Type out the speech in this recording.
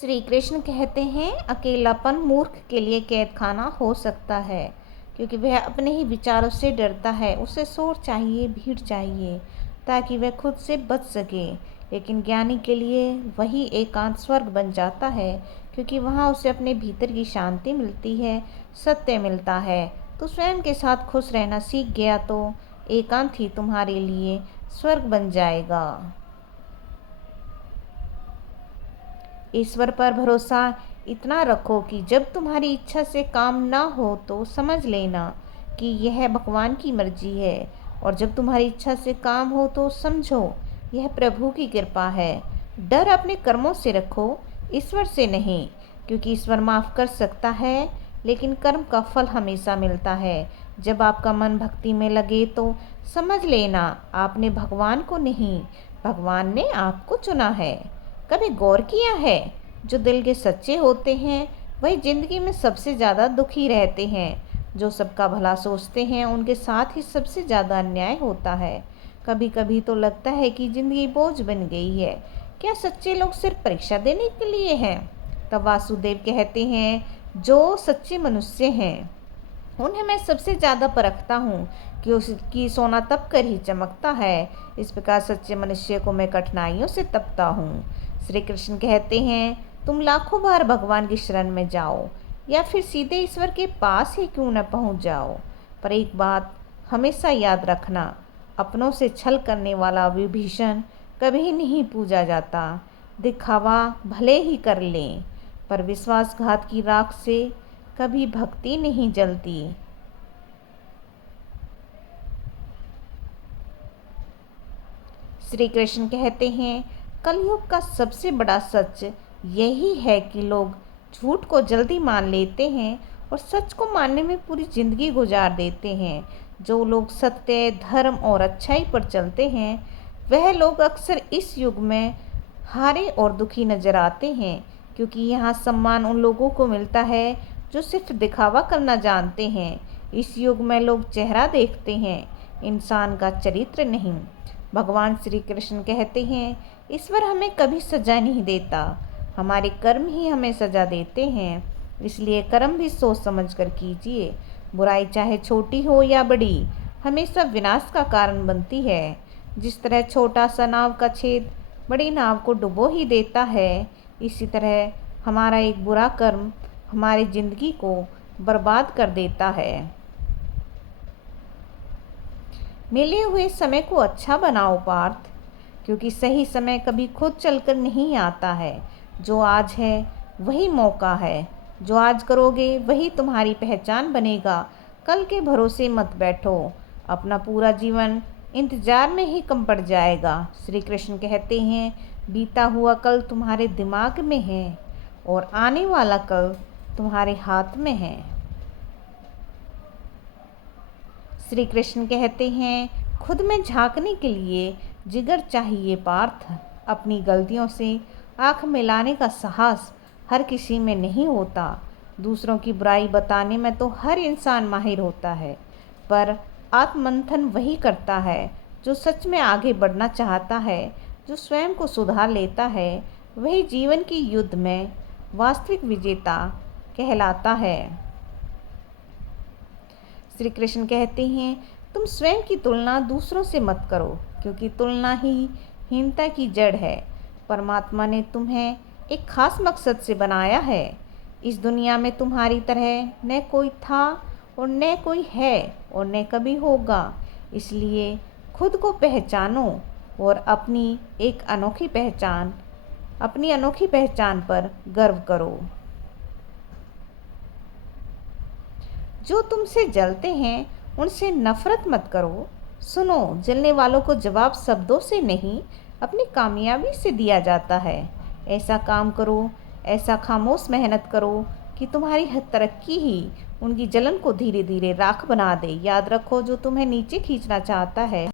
श्री कृष्ण कहते हैं अकेलापन मूर्ख के लिए कैद खाना हो सकता है, क्योंकि वह अपने ही विचारों से डरता है। उसे शोर चाहिए, भीड़ चाहिए, ताकि वह खुद से बच सके। लेकिन ज्ञानी के लिए वही एकांत स्वर्ग बन जाता है, क्योंकि वहाँ उसे अपने भीतर की शांति मिलती है, सत्य मिलता है। तो स्वयं के साथ खुश रहना सीख गया तो एकांत ही तुम्हारे लिए स्वर्ग बन जाएगा। ईश्वर पर भरोसा इतना रखो कि जब तुम्हारी इच्छा से काम ना हो तो समझ लेना कि यह भगवान की मर्जी है, और जब तुम्हारी इच्छा से काम हो तो समझो यह प्रभु की कृपा है। डर अपने कर्मों से रखो, ईश्वर से नहीं, क्योंकि ईश्वर माफ़ कर सकता है, लेकिन कर्म का फल हमेशा मिलता है। जब आपका मन भक्ति में लगे तो समझ लेना आपने भगवान को नहीं, भगवान ने आपको चुना है। कभी गौर किया है, जो दिल के सच्चे होते हैं वही जिंदगी में सबसे ज़्यादा दुखी रहते हैं। जो सबका भला सोचते हैं उनके साथ ही सबसे ज़्यादा अन्याय होता है। कभी कभी तो लगता है कि ज़िंदगी बोझ बन गई है। क्या सच्चे लोग सिर्फ परीक्षा देने के लिए हैं? तब वासुदेव कहते हैं, जो सच्चे मनुष्य हैं उन्हें मैं सबसे ज़्यादा परखता हूँ कि सोना तप कर ही चमकता है। इस प्रकार सच्चे मनुष्य को मैं कठिनाइयों से तपता हूँ। श्री कृष्ण कहते हैं, तुम लाखों बार भगवान की शरण में जाओ या फिर सीधे ईश्वर के पास ही क्यों न पहुँच जाओ, पर एक बात हमेशा याद रखना, अपनों से छल करने वाला विभीषण कभी नहीं पूजा जाता। दिखावा भले ही कर लें, पर विश्वासघात की राख से कभी भक्ति नहीं जलती। श्री कृष्ण कहते हैं, कलयुग का सबसे बड़ा सच यही है कि लोग झूठ को जल्दी मान लेते हैं और सच को मानने में पूरी जिंदगी गुजार देते हैं। जो लोग सत्य, धर्म और अच्छाई पर चलते हैं वह लोग अक्सर इस युग में हारे और दुखी नजर आते हैं, क्योंकि यहाँ सम्मान उन लोगों को मिलता है जो सिर्फ दिखावा करना जानते हैं। इस युग में लोग चेहरा देखते हैं, इंसान का चरित्र नहीं। भगवान श्री कृष्ण कहते हैं, ईश्वर हमें कभी सजा नहीं देता, हमारे कर्म ही हमें सजा देते हैं। इसलिए कर्म भी सोच समझ कर कीजिए। बुराई चाहे छोटी हो या बड़ी, हमेशा विनाश का कारण बनती है। जिस तरह छोटा सा नाव का छेद बड़ी नाव को डुबो ही देता है, इसी तरह हमारा एक बुरा कर्म हमारी जिंदगी को बर्बाद कर देता है। मिले हुए समय को अच्छा बनाओ पार्थ, क्योंकि सही समय कभी खुद चलकर नहीं आता है। जो आज है वही मौका है, जो आज करोगे वही तुम्हारी पहचान बनेगा। कल के भरोसे मत बैठो, अपना पूरा जीवन इंतजार में ही कम पड़ जाएगा। श्री कृष्ण कहते हैं, बीता हुआ कल तुम्हारे दिमाग में है और आने वाला कल तुम्हारे हाथ में है। श्री कृष्ण कहते हैं, खुद में झांकने के लिए जिगर चाहिए पार्थ। अपनी गलतियों से आँख मिलाने का साहस हर किसी में नहीं होता। दूसरों की बुराई बताने में तो हर इंसान माहिर होता है, पर आत्ममंथन वही करता है जो सच में आगे बढ़ना चाहता है। जो स्वयं को सुधार लेता है वही जीवन के युद्ध में वास्तविक विजेता कहलाता है। श्री कृष्ण कहते हैं, तुम स्वयं की तुलना दूसरों से मत करो, क्योंकि तुलना ही हीनता की जड़ है। परमात्मा ने तुम्हें एक खास मकसद से बनाया है। इस दुनिया में तुम्हारी तरह न कोई था और न कोई है और न कभी होगा। इसलिए खुद को पहचानो और अपनी अनोखी पहचान पर गर्व करो। जो तुमसे जलते हैं उनसे नफरत मत करो। सुनो, जलने वालों को जवाब शब्दों से नहीं, अपनी कामयाबी से दिया जाता है। ऐसा काम करो, ऐसा खामोश मेहनत करो कि तुम्हारी हर तरक्की ही उनकी जलन को धीरे धीरे राख बना दे। याद रखो, जो तुम्हें नीचे खींचना चाहता है